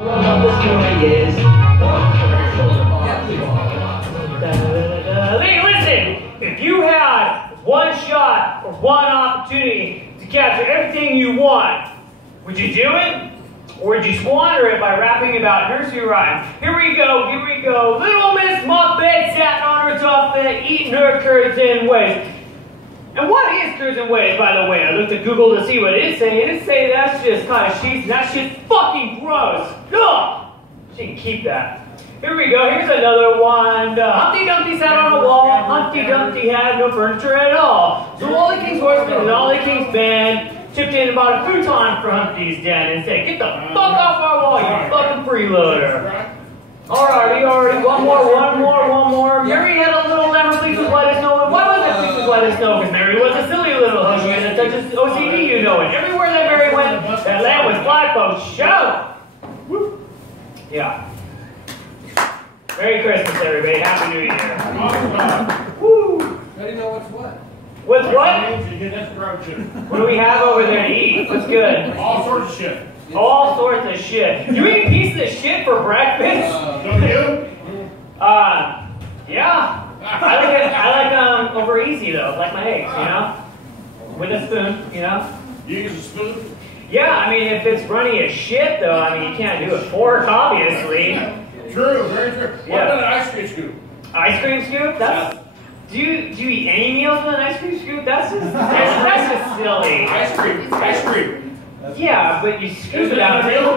Listen, if you had one shot or one opportunity to capture everything you want, would you do it? Or would you squander it by rapping about nursery rhymes? Here we go, here we go. Little Miss Muffet sat on her tuffet, eating her curds and whey. And what is curds and whey, by the way? I looked at Google to see what it's saying. It's saying that's just kind of sheets, and that shit's fucking gross. Ugh! She can keep that. Here we go, here's another one. Humpty Dumpty sat on a wall. Humpty Dumpty had no furniture at all. So all the king's horsemen and all the king's band chipped in about a futon for Humpty's den and said, "Get the fuck off our wall, you fucking freeloader." Alrighty, one more. Mary had a little lemon, please just let us know. And why was it please just let us know? Because Mary was a silly little hoogie and such as OCD, you know it. Everywhere that Mary went, that land was black, folks. Shout! Woo. Yeah. Merry Christmas, everybody. Happy New Year. Woo! How do you know what's what? What's what? What What do we have over there to eat? What's good? All sorts of shit. All sorts of shit. You eat pieces of shit for breakfast? Don't you? Yeah. I like over easy though, like my eggs, you know? With a spoon, you know? You use a spoon? Yeah, I mean, if it's runny as shit though, I mean, you can't do a fork, obviously. True, very true. What Yeah. about an ice cream scoop? Ice cream scoop? That's... Do you eat any meals with an ice cream scoop? That's just silly. Ice cream. Yeah, but you scoop Is it that out. a meal?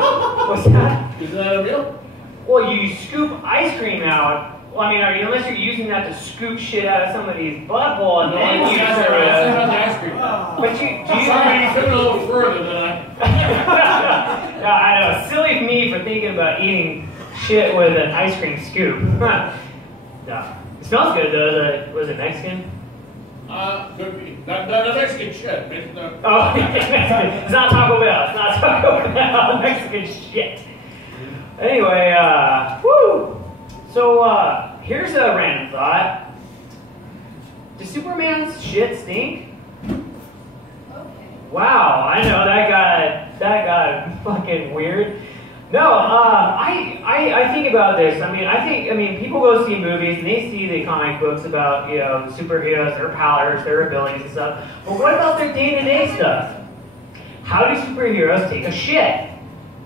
What's that? Is that a meal? Well, you scoop ice cream out. Well, I mean, unless you're using that to scoop shit out of somebody's butthole and then you that's serve not it. the ice cream. But you Sorry, you took it a little further than I... No, I know. Silly of me for thinking about eating shit with an ice cream scoop. No. It smells good though. Was it Mexican? Could be. Not Mexican shit. Mexican. Oh, it's not Taco Bell. It's not Taco Bell. Mexican shit. Anyway, woo. So, here's a random thought. Does Superman's shit stink? Wow, I know that got fucking weird. No, I think about this. I mean, people go see movies and they see the comic books about, you know, superheroes, their powers, their abilities and stuff. But what about their day-to-day stuff? How do superheroes take a shit?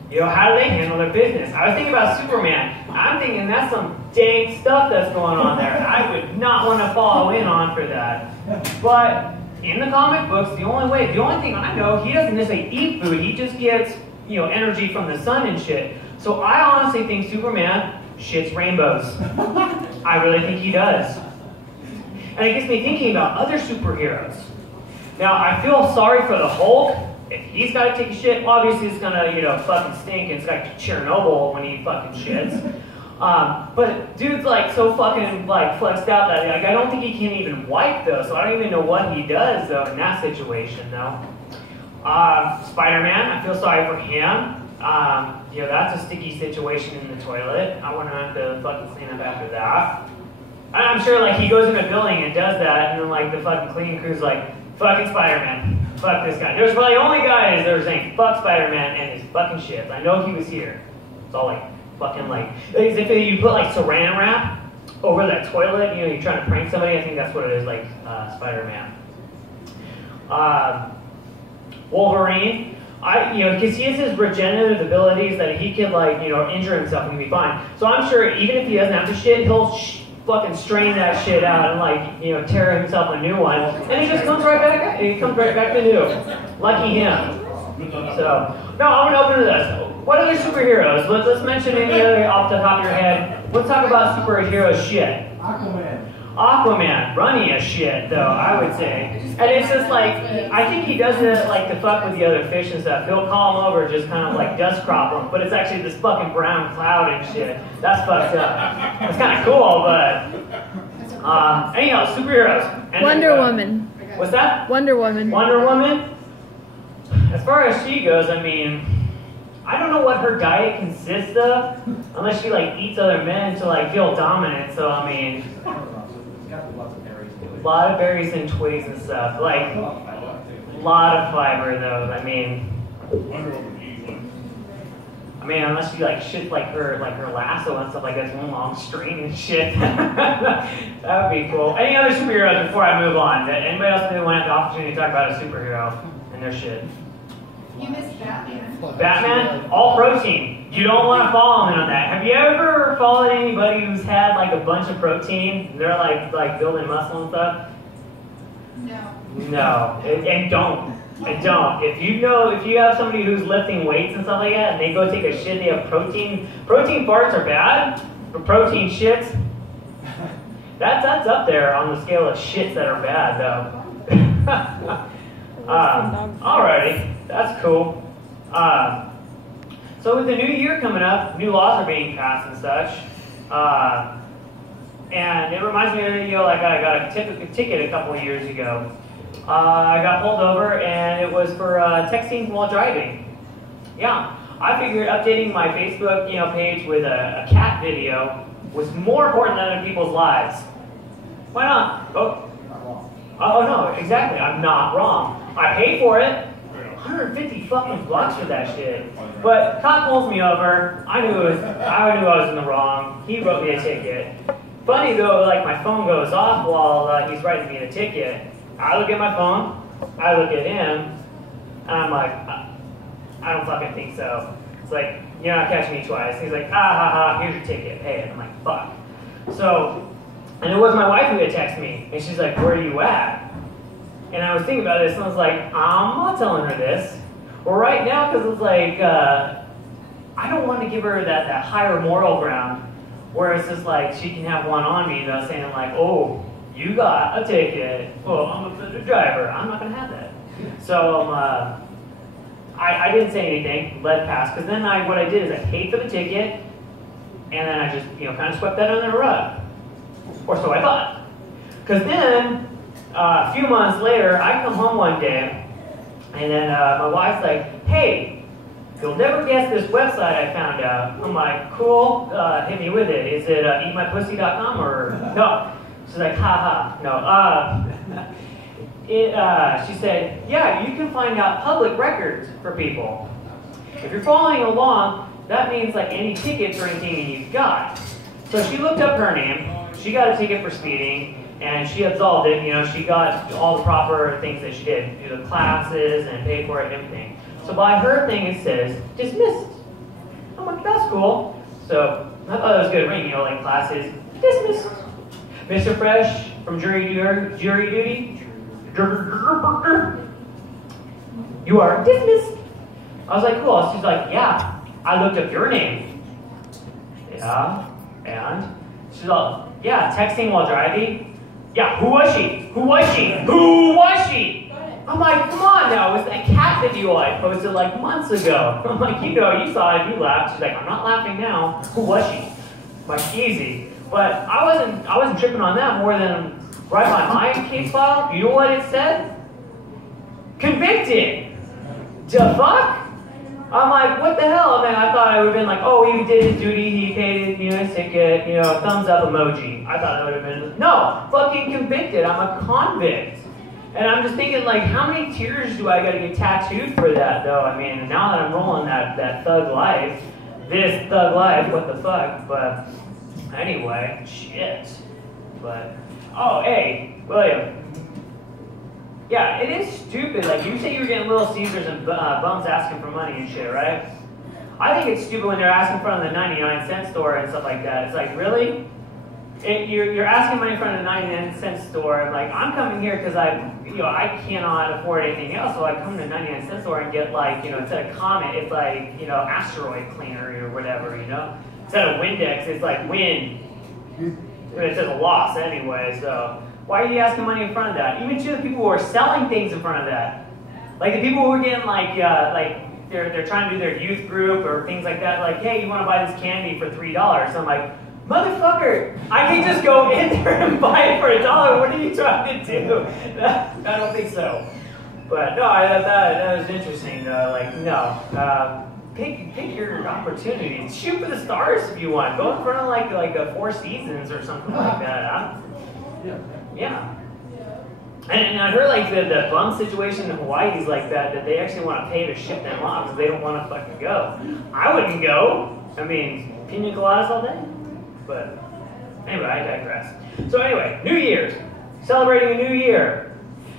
You know, how do they handle their business? I was thinking about Superman. I'm thinking that's some dang stuff that's going on there. I would not want to follow in on for that. But in the comic books, the only thing I know, he doesn't necessarily eat food. He just gets, you know, energy from the sun and shit. So I honestly think Superman shits rainbows. I really think he does. And it gets me thinking about other superheroes. Now, I feel sorry for the Hulk. If he's got to take a shit, obviously it's gonna, you know, fucking stink. It's like Chernobyl when he fucking shits. But dude's like so fucking like flexed out that like I don't think he can even wipe though. So I don't even know what he does though in that situation though. Spider-Man, I feel sorry for him. You know, that's a sticky situation in the toilet. I wouldn't have to fucking clean up after that. And I'm sure like he goes in a building and does that, and then like the fucking cleaning crew's like, fucking Spider-Man. Fuck this guy. There's probably only guys that were saying fuck Spider-Man and his fucking shit. I know he was here. It's all like fucking like as if you put like saran wrap over that toilet, you know, you're trying to prank somebody. I think that's what it is, like Spider-Man. Wolverine. You know, because he has his regenerative abilities that he can, like, you know, injure himself and be fine. So I'm sure even if he doesn't have to shit, he'll fucking strain that shit out and, like, you know, tear himself a new one, and he just comes right back. He comes right back to new. Lucky him. So no, I'm gonna open to this. What other superheroes? Let's mention any other off the top of your head. Let's talk about superhero shit. Aquaman, runny as shit, though, I would say. And it's just like, I think he does it like to fuck with the other fish and stuff. He'll call them over, just kind of like dust crop them, but it's actually this fucking brown cloud and shit. That's fucked up. It's kind of cool, but... anyhow, superheroes. And Wonder Woman. What's that? Wonder Woman. Wonder Woman? As far as she goes, I mean... I don't know what her diet consists of, unless she like eats other men to like feel dominant, so I mean... A lot of berries and twigs and stuff. Like, a lot of fiber though. I mean, mean, unless she like shit like her lasso and stuff like that, one long string and shit. That would be cool. Any other superheroes before I move on? Anybody else maybe want to have the opportunity to talk about a superhero and their shit? You missed Batman. Batman, all protein. You don't want to follow him on that. Have you ever followed anybody who's had like a bunch of protein? And they're like building muscle and stuff. No. No, and don't. And don't. If you have somebody who's lifting weights and stuff like that, and they go take a shit, they have protein. Protein farts are bad, but protein shits, that's up there on the scale of shits that are bad, though. Alrighty, that's cool. So with the new year coming up, new laws are being passed and such. And it reminds me of, like I got a ticket a couple of years ago. I got pulled over, and it was for texting while driving. Yeah, I figured updating my Facebook, page with a cat video was more important than other people's lives. Why not? Oh no, exactly. I'm not wrong. I paid for it. 150 fucking bucks for that shit. But cop pulls me over. I knew I was in the wrong. He wrote me a ticket. Funny though, like my phone goes off while he's writing me the ticket. I look at my phone, I look at him, and I'm like, I don't fucking think so. It's like, you're not catching me twice. He's like, here's your ticket, pay it. I'm like, fuck. So, and it was my wife who had texted me, and she's like, where are you at? And I was thinking about this, and I was like, I'm not telling her this. Well, right now, because it's like, I don't want to give her that higher moral ground, where it's just like, she can have one on me, though, saying like, oh, you got a ticket. Well, I'm a driver. I'm not going to have that. So I didn't say anything, let pass, because then what I did is I paid for the ticket, and then I just kind of swept that under the rug. Or so I thought. Because then, a few months later, I come home one day, and then my wife's like, hey, you'll never guess this website I found out. I'm like, cool, hit me with it. Is it eatmypussy.com or no? She's like, haha, no. She said, yeah, you can find out public records for people. If you're following along, that means like any tickets or anything you've got. So she looked up her name, she got a ticket for speeding, and she absolved it. She got all the proper things that she did, the classes and paid for it and everything. So by her thing it says, dismissed. I'm like, that's cool. So I thought it was good ring, like classes, dismissed. Mr. Fresh from jury duty, you are dismissed. I was like, cool. She's like, yeah, I looked up your name. Yeah, and? She's like, yeah, texting while driving. Yeah, who was she? Who was she? Who was she? I'm like, come on now, it was that cat video I posted like months ago. I'm like, you saw it, you laughed. She's like, I'm not laughing now. Who was she? I'm like, easy. But I wasn't tripping on that more than right on my case file. You know what it said? Convicted. The fuck? I'm like, what the hell? Man, I thought I would have been like, oh, he did his duty, he paid his ticket, thumbs up emoji. I thought that would have been, no, fucking convicted. I'm a convict. And I'm just thinking, like, how many tears do I gotta get tattooed for that, though? I mean, now that I'm rolling that thug life, this thug life, what the fuck? But anyway, shit. But, oh, hey, William. Yeah, it is stupid. Like, you say you were getting Little Caesars and bums asking for money and shit, right? I think it's stupid when they're asking in front of the 99-cent store and stuff like that. It's like, really? You're asking money in front of the 99-cent store. And like, I'm coming here because I cannot afford anything else. So I come to the 99-cent store and get like, instead of Comet, it's like, asteroid cleaner or whatever, Instead of Windex, it's like wind. It says a loss anyway, so. Why are you asking money in front of that? Even to the people who are selling things in front of that. Like the people who are getting like they're trying to do their youth group or things like that. Like, hey, you want to buy this candy for $3? So I'm like, motherfucker, I can just go in there and buy it for $1. What are you trying to do? I don't think so. But no, I thought that was interesting. Like, no, pick your opportunities. Shoot for the stars if you want. Go in front of like a Four Seasons or something like that. Yeah. And I heard like the bum situation in Hawaii is like that they actually want to pay to ship them off because they don't want to fucking go. I wouldn't go. I mean, pina coladas all day. But anyway, I digress. So anyway, New Year's. Celebrating a new year.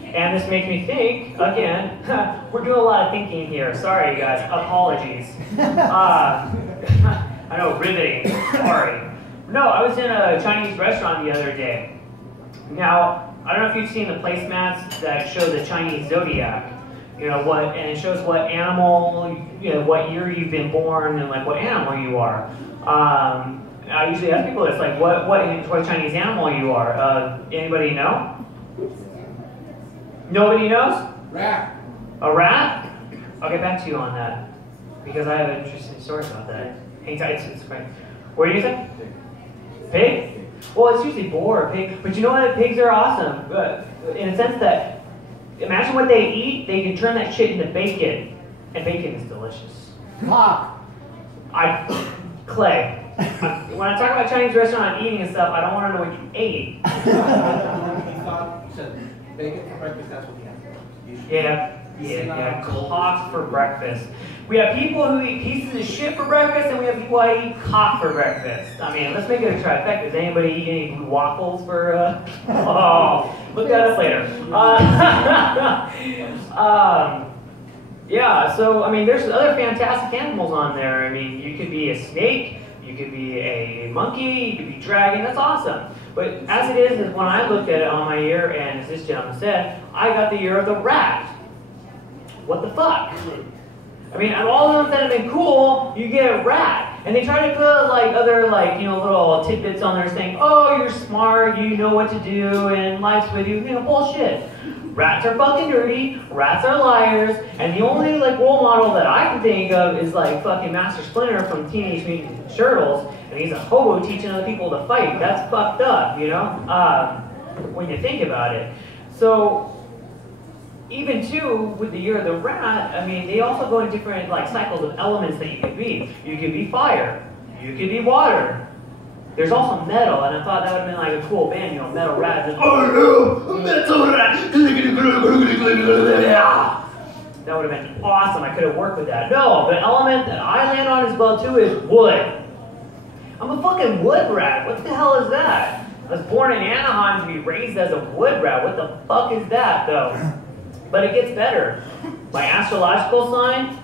And this makes me think, again, we're doing a lot of thinking here. Sorry, you guys. Apologies. I know, riveting. Sorry. No, I was in a Chinese restaurant the other day. Now, I don't know if you've seen the placemats that show the Chinese zodiac. You know what, and it shows what animal, you know, what year you've been born, and like what animal you are. I usually ask people this, like, what Chinese animal you are. Anybody know? Nobody knows? Rat. A rat? I'll get back to you on that because I have an interesting story about that. Hang tight, it's great. What do you say? Pig? Well, it's usually boar or pig, but you know what? Pigs are awesome in a sense that imagine what they eat. They can turn that shit into bacon, and bacon is delicious. Cock. Clay. When I talk about Chinese restaurant and eating and stuff, I don't want to know what you ate. He thought, you said bacon for breakfast, that's what he had. Yeah, cock for breakfast. We have people who eat pieces of shit for breakfast, and we have people who eat cock for breakfast. I mean, let's make it a trifecta. Does anybody eat any blue waffles for, oh, look that up later. Yeah, so, I mean, there's other fantastic animals on there. I mean, you could be a snake, you could be a monkey, you could be a dragon, that's awesome. But as it is when I looked at it on my year, and as this gentleman said, I got the year of the rat. What the fuck? I mean, out of all the ones that have been cool, you get a rat. And they try to put like other like, you know, little tidbits on there saying, oh, you're smart, you know what to do, and life's with you. You know, bullshit. Rats are fucking dirty, rats are liars, and the only like role model that I can think of is like fucking Master Splinter from Teenage Mutant Ninja Turtles, and he's a hobo teaching other people to fight. That's fucked up, you know, when you think about it. So, even too, with the year of the rat, I mean, they also go in different like cycles of elements that you could be. You could be fire. You could be water. There's also metal, and I thought that would have been like a cool band, you know, Metal Rat. Oh no, Metal Rat! That would have been awesome. I could have worked with that. No, the element that I land on as well too is wood. I'm a fucking wood rat. What the hell is that? I was born in Anaheim to be raised as a wood rat. What the fuck is that, though? But it gets better. My astrological sign?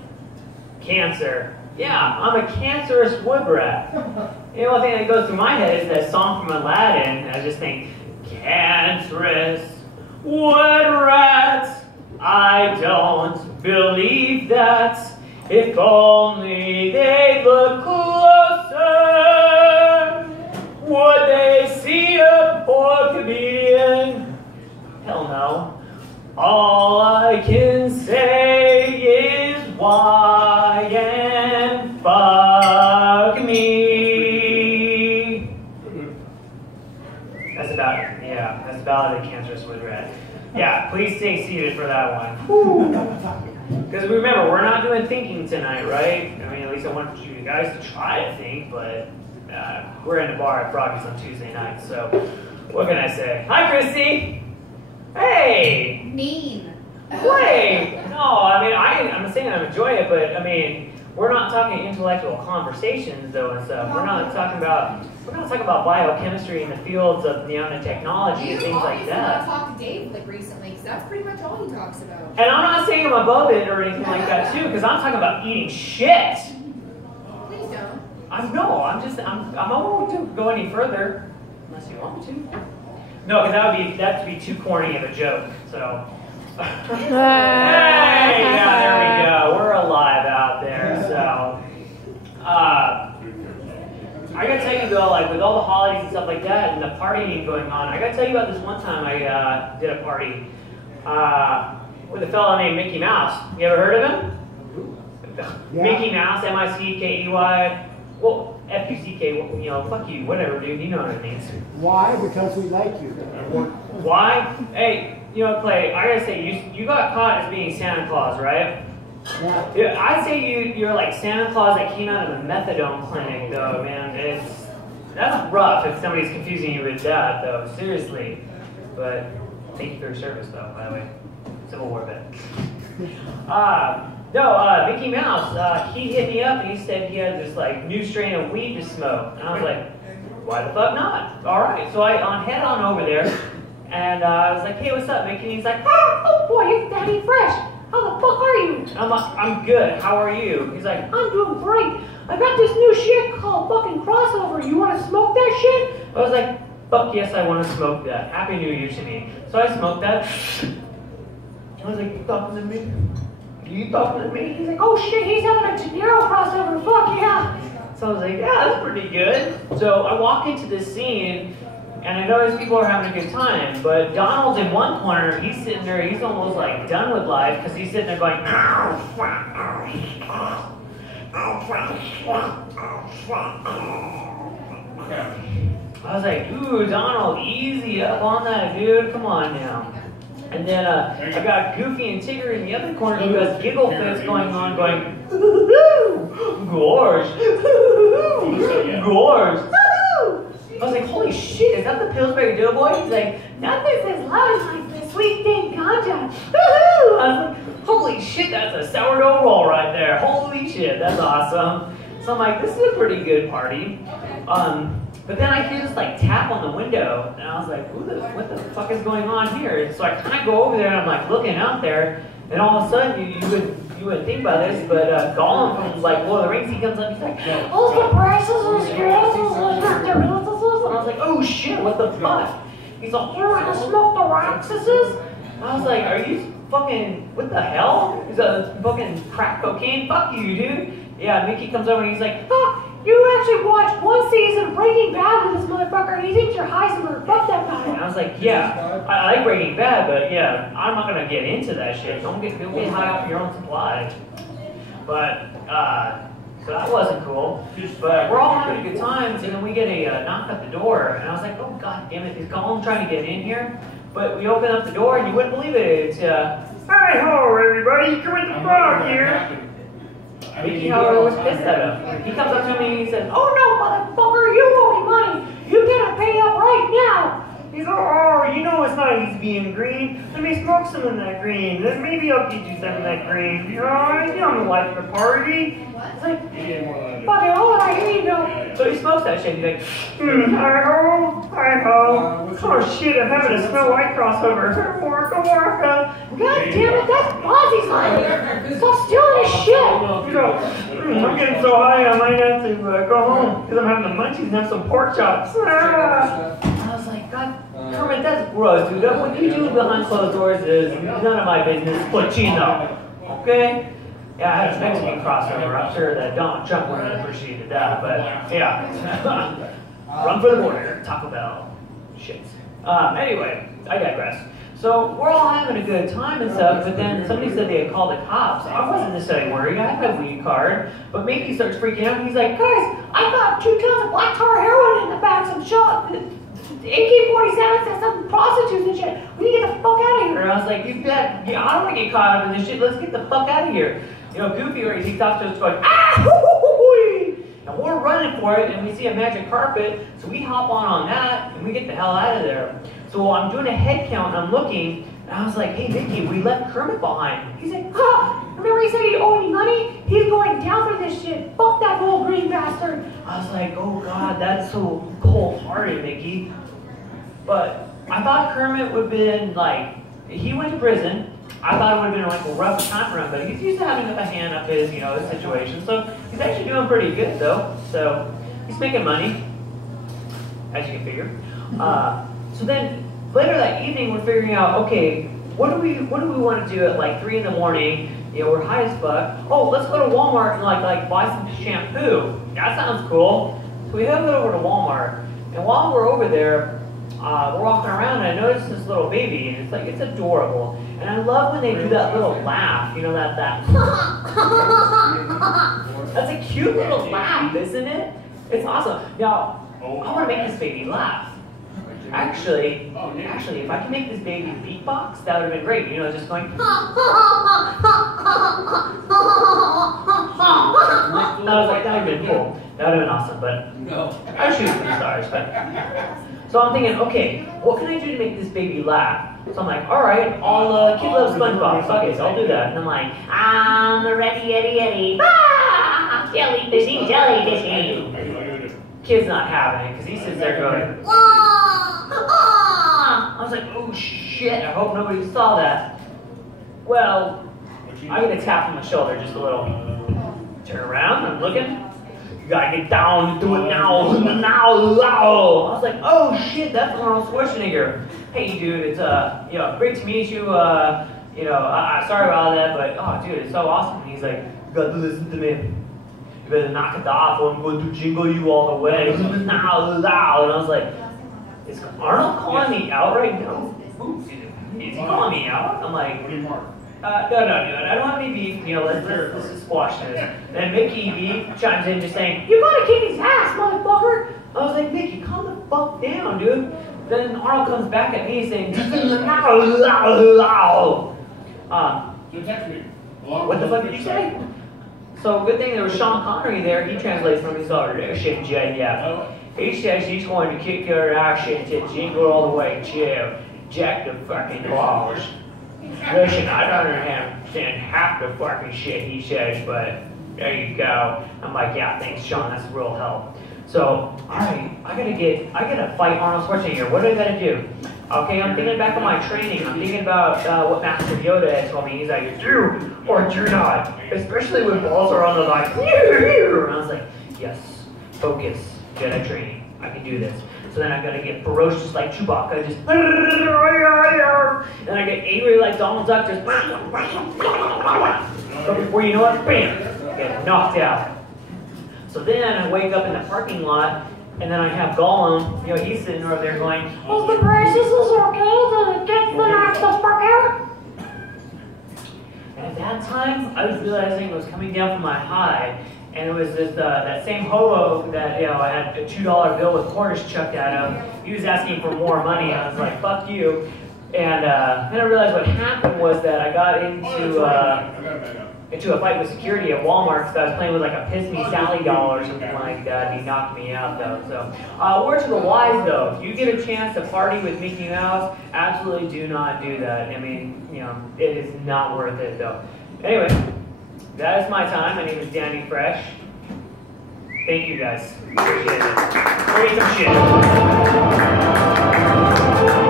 Cancer. Yeah, I'm a cancerous wood rat. You know, one thing that goes through my head is that song from Aladdin. I just think, cancerous wood rats. I don't believe that. If only they'd look closer, would they see a poor comedian? Hell no. All I can say is why and fuck me. That's about it. Yeah, that's about it, cancerous wood rat. Yeah, please stay seated for that one. Because remember, we're not doing thinking tonight, right? I mean, at least I want you guys to try to think, but we're in the bar at Froggy's on Tuesday night, so what can I say? Hi, Christy! Hey! Mean. Wait! No, I mean, I'm saying I enjoy it, but I mean, we're not talking intellectual conversations though and stuff. We're not talking about biochemistry in the fields of nanotechnology and things like that. You talked to Dave like recently, because that's pretty much all he talks about. And I'm not saying I'm above it or anything like that too, because I'm talking about eating shit. Please don't. I'm not going to go any further unless you want me to. No, because that'd be too corny of a joke. So. Hey, yeah, there we go. We're alive out there. So, I gotta tell you though, like with all the holidays and stuff like that, and the partying going on, I gotta tell you about this one time I did a party with a fellow named Mickey Mouse. You ever heard of him? Yeah. Mickey Mouse, M-I-C-K-E-Y. Well, F-U-C-K, you know, fuck you, whatever, dude, you know what it means. Why? Because we like you. Why? Hey, you know, Clay, I gotta say, you got caught as being Santa Claus, right? Yeah. I'd say you're like Santa Claus that came out of the methadone clinic, though, man. That's rough if somebody's confusing you with that, though, seriously. But Thank you for your service, though, by the way. Civil War vet. Mickey Mouse, he hit me up and he said he had this like new strain of weed to smoke. And I was like, why the fuck not? All right, so I head on over there and I was like, hey, what's up, Mickey? And he's like, oh boy, you're daddy fresh. How the fuck are you? And I'm like, I'm good. How are you? He's like, I'm doing great. I got this new shit called fucking Crossover. You want to smoke that shit? I was like, fuck yes, I want to smoke that. Happy New Year to me. So I smoked that. I was like, you talking to me? You talking to me? He's like, oh shit, he's having a De Niro crossover. Fuck yeah. So I was like, yeah, that's pretty good. So I walk into this scene, and I notice people are having a good time. But Donald's in one corner. He's sitting there. He's almost like done with life because he's sitting there going, I was like, ooh, Donald, easy up on that, dude. Come on now. And then I got Goofy and Tigger in the other corner who has giggle fits going on, going, gorge, gorge. I was like, holy shit, is that the Pillsbury Doughboy? He's like, nothing's as loud as like the sweet thing ganja. I was like, holy shit, that's a sourdough roll right there. Holy shit, that's awesome. So I'm like, this is a pretty good party. But then I hear this like tap on the window, and I was like, what the fuck is going on here? So I kind of go over there, and I'm like looking out there, and all of a sudden, you wouldn't think about this, but Gollum from like Lord of the Rings, he comes up, he's like, oh, the prices are and I was like, oh shit, what the fuck? He's like, you're gonna smoke the Roxases? I was like, are you fucking, what the hell? He's a fucking crack cocaine? Fuck you, dude. Yeah, Mickey comes over and he's like, oh, you actually watched one season of Breaking Bad with this motherfucker and he thinks you're Heisenberg. Fuck that guy. And I was like, yeah, I like Breaking Bad, but yeah, I'm not gonna get into that shit. Don't get high off your own supply. But, so that wasn't cool. But we're all having a good time, and then we get a knock at the door, and I was like, oh god damn it, is Gollum trying to get in here? But we open up the door, and you wouldn't believe it. It's, hi ho everybody, Kermit the Frog here. Mickey, however, was pissed at him. He comes up to me and he says, oh no, motherfucker, you owe me money. You gotta pay up right now. He's like, oh, you know it's not easy being green. Let me smoke some of that green. Then maybe I'll get you some of that green. You know, you don't like the party. It's like, fuck it, all right, here you go. So he smokes that shit. He's like, hi-ho, hi-ho. Oh shit, I'm having a Snow White crossover. Waka waka. God damn it, that's Ozzy's line. Stop stealing his shit. You know, I'm getting so high I might have to go home because I'm having the munchies and have some pork chops. I was like, God, Kermit, that's gross, dude. What you do behind closed doors is none of my business. Cochino. Okay? Yeah, I had a Mexican crossover. I'm sure that Donald Trump would have appreciated that, but yeah. Run for the border, Taco Bell. Shit. Anyway, I digress. So we're all having a good time and stuff, but then somebody said they had called the cops. I wasn't necessarily worried. I had my weed card. But Mickey starts freaking out. He's like, guys, I got 2 tons of black tar heroin in the back, some shot. AK-47s and some prostitutes and shit. We need to get the fuck out of here. And I was like, you bet. Yeah, I don't want to get caught up in this shit. Let's get the fuck out of here. You know, Goofy already he talks to us going, ah, hoo-hoo-hoo-hoo. And we're running for it, and we see a magic carpet, so we hop on that, and we get the hell out of there. So I'm doing a head count, and I'm looking, and I was like, hey, Mickey, we left Kermit behind. He's like, huh, remember he said he owed me money? He's going down for this shit. Fuck that little green bastard. I was like, oh, God, that's so cold-hearted, Mickey. But I thought Kermit would have been, like, he went to prison. I thought it would have been like a rough time for him, but he's used to having a hand up his, you know, his situation. So he's actually doing pretty good, though. So he's making money, as you can figure. So then later that evening, we're figuring out, okay, what do we want to do at like 3 in the morning? You know, we're high as fuck. Oh, let's go to Walmart and like buy some shampoo. That sounds cool. So we head over to Walmart, and while we're over there, we're walking around, and I noticed this little baby, and it's adorable. And I love when they do that little laugh, you know, that. That's a cute little laugh, isn't it? It's awesome. Now, I want to make this baby laugh. Actually, if I can make this baby beatbox, that would have been great. You know, just going. I was like, that would have been cool. That would have been awesome, but no. I shoot some stars, but. So I'm thinking, okay, what can I do to make this baby laugh? So I'm like, all right, kid loves SpongeBob. Okay, so I'll do that. And I'm like, I'm ready, Eddie. Ah, jellyfishy, jellyfishy. Kid's not having it because he sits there going, ah, ah. I was like, oh shit, I hope nobody saw that. Well, I get a tap on the shoulder, just a little. Turn around, I'm looking. You gotta get down, do it now, now. I was like, oh shit, that's Arnold Schwarzenegger. Hey dude, it's great to meet you. Sorry about that, but oh dude, it's so awesome. And he's like, you got to listen to me. You better knock it off, or I'm going to jingle you all the way. Now, and I was like, is Arnold calling me out right now? Is he calling me out? I'm like, no, dude, I don't have any beef. Let's just squash this. Then Mickey B chimes in, just saying, you gotta kick his ass, motherfucker. I was like, Mickey, calm the fuck down, dude. Then Arnold comes back at me saying, what the fuck did you say? So good thing there was Sean Connery there. He translates from his other shit, yeah. He says he's going to kick your ass and to jingle all the way to Jack the fucking Claus. Listen, I don't understand half the fucking shit he says, but there you go. I'm like, yeah, thanks, Sean. That's real help. So, alright, I gotta fight Arnold Schwarzenegger. What do I gotta do? Okay, I'm thinking back on my training. I'm thinking about what Master Yoda had told me. He's like, do or do not. Especially when balls are on the line. And I was like, yes, focus, Jedi training. I can do this. So then I gotta get ferocious like Chewbacca, just. Then I get angry like Donald Duck, just. But before you know it, bam, get knocked out. So then I wake up in the parking lot, and then I have Gollum, he's sitting over there going, "Is the prices okay? Get the knock the fuck out?" And at that time, I was realizing it was coming down from my high, and it was this that same hobo that had a $2 bill with quarters chucked at him. He was asking for more money. I was like, "Fuck you!" And then I realized what happened was that I got into a fight with security at Walmart because I was playing with like a Piss Me Sally doll or something like that. He knocked me out though. So, word to the wise though, if you get a chance to party with Mickey Mouse, absolutely do not do that. I mean, it is not worth it though. Anyway, that is my time. My name is Danny Fresh. Thank you guys. Appreciate it. Go eat some shit.